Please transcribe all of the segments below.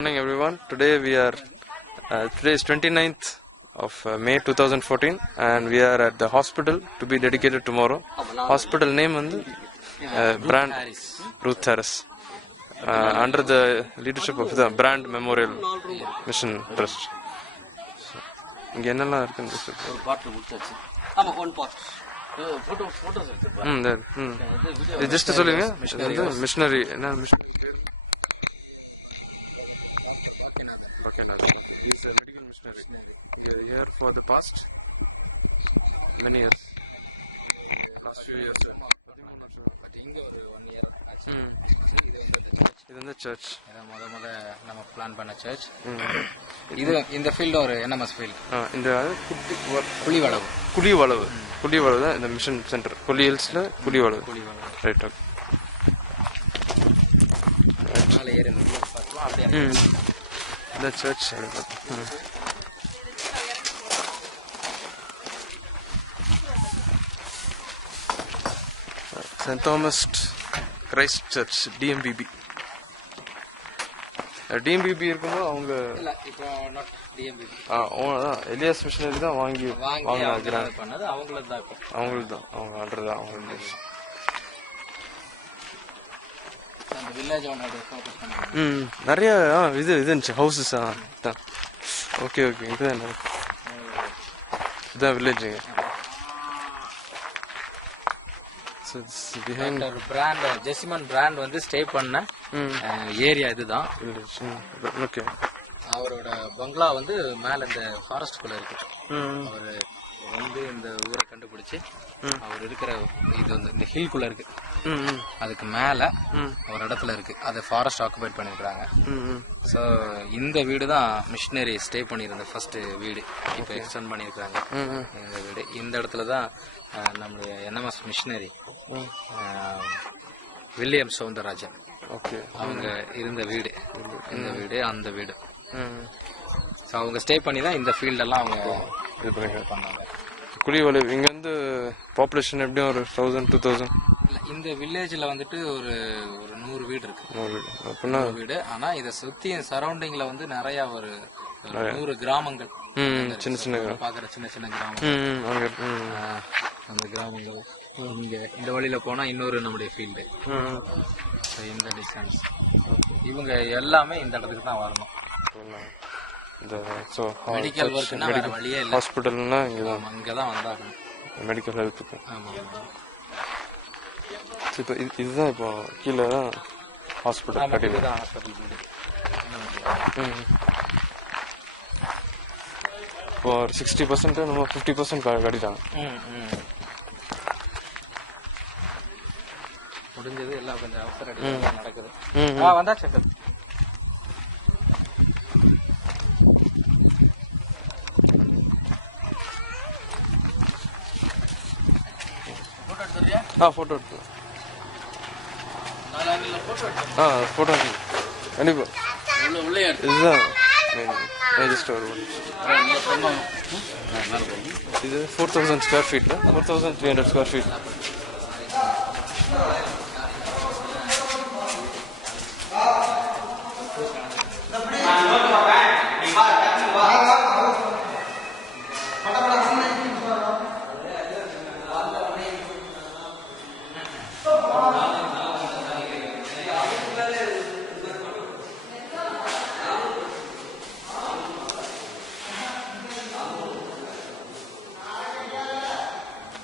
Morning everyone. Today is 29th of May 2014 and we are at the hospital to be dedicated tomorrow. Hospital name and Brand Ruth Harris under the leadership of the Brand Memorial Mission Trust. இங்க என்னெல்லாம் இருக்குன்னு ஒரு பாட்டில் முடிச்சாச்சு. ஆமா one pot photos இருக்கு. Just சொல்லுங்க. இது missionary என்ன missionary Okay, now he's a medical missionary. He is here for the past many years. Past few years. இது வந்து சர்ச். முத நம்ம பிளான் பண்ண சர்ச். இது இந்த ஃபீல்ட் ஒரு NMS ஃபீல்ட். இந்த குழிவளவு தான் இந்த மிஷன் சென்டர். குழி ஹில்ஸ்ல குழிவளவு. ரைட். ஓகே. மேலே ஏறி பார்த்தோம் அப்படியே. The church. St. Thomas Christ Church, DMBB. DMBB இருக்கும்போது அவங்க எலியாஸ் மிஷனரி தான் வாங்கினாங்க. அவங்களுக்கு தான் அவங்க ஆர்டர் தான் அவங்க. நிறைய இது இருந்துச்சு ஹவுசஸ். ஓகே இதுதான் வில்லேஜுங்க. ஜெசிமன் பிராண்ட் வந்து ஸ்டே பண்ண ஏரியா இதுதான். ஓகே. அவரோட பங்களா வந்து மேல இந்த ஃபாரஸ்ட்குள்ள இருக்கு. அவரு வந்து இந்த ஊரை கண்டுபிடிச்சு அவர் இருக்கிற இது வந்து இந்த ஹில்குள்ள இருக்கு. அதுக்கு மேல ஒரு இடத்துல இருக்கு. அதை ஃபாரஸ்ட் ஆக்குபைட் பண்ணிருக்காங்க. ஸோ இந்த வீடு தான் மிஷினரி ஸ்டே பண்ணியிருந்த ஃபர்ஸ்ட் வீடு. இப்போ எக்ஸ்டெண்ட் பண்ணியிருக்காங்க இந்த வீடு. இந்த இடத்துல தான் நம்மளுடைய NMS மிஷினரி வில்லியம் சவுந்தரராஜன் அவங்க இருந்த வீடு. இந்த வீடு அந்த வீடு. ஸோ அவங்க ஸ்டே பண்ணி தான் இந்த ஃபீல்டெல்லாம் அவங்க இது பண்ணாங்க. குழிவளவு இங்க வந்து பாப்புலேஷன் எப்படியும் ஒரு 1000-2000. இந்த வில்லேஜ்ல வந்துட்டு ஒரு 100 வீடு இருக்கு. வீடு. ஆனா இதை சுத்தி சரௌண்டிங்ல வந்து நிறைய ஒரு 100 கிராமங்கள், சின்ன பாக்குற சின்ன கிராமங்கள். அந்த கிராமங்கள் இங்க இந்த வழியில போனா இன்னொரு நம்முடைய ஃபீல்டு. இந்த டிஸ்டன்ஸ் இவங்க எல்லாமே இந்த இடத்துக்கு தான் வரணும். மெடிக்கல் ஒர்க்னா வேற வழியே இல்ல. ஹாஸ்பிடல்னா இங்கதான் வந்தாங்க மெடிக்கல் ஹெல்ப்புக்கு. இப்போ இதுதான் இப்போ கீழே தான் ஹாஸ்பிட்டல் கட்டிடுது. இப்போ ஒரு 60% நம்ம 50% கட்டிட்டாங்க. முடிஞ்சது எல்லாம் கொஞ்சம் அவசர நடக்குது. வந்தாச்சு. ஃபோட்டோ எடுத்து ஃபோட்டோ கண்டிப்பா. இதுதான் இது 4000 ஸ்கொயர் ஃபீட்ல 4300 square feet.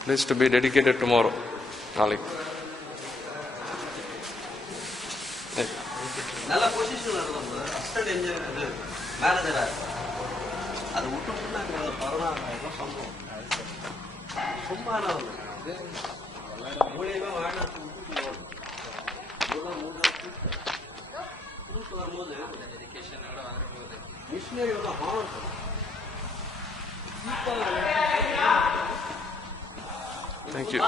Place to be dedicated tomorrow. நாளைக்கு நல்ல பொசிஷன்ல இருக்கும். அசிஸ்டன்ட் இன்ஜினியர் மேனேஜரா அது விட்டு பரவாயில்ல சம்பவம். சும்மா மூலியமா வாழ்நாள் வரும்போது மிஷினரியோட ஹார்ட் Thank you.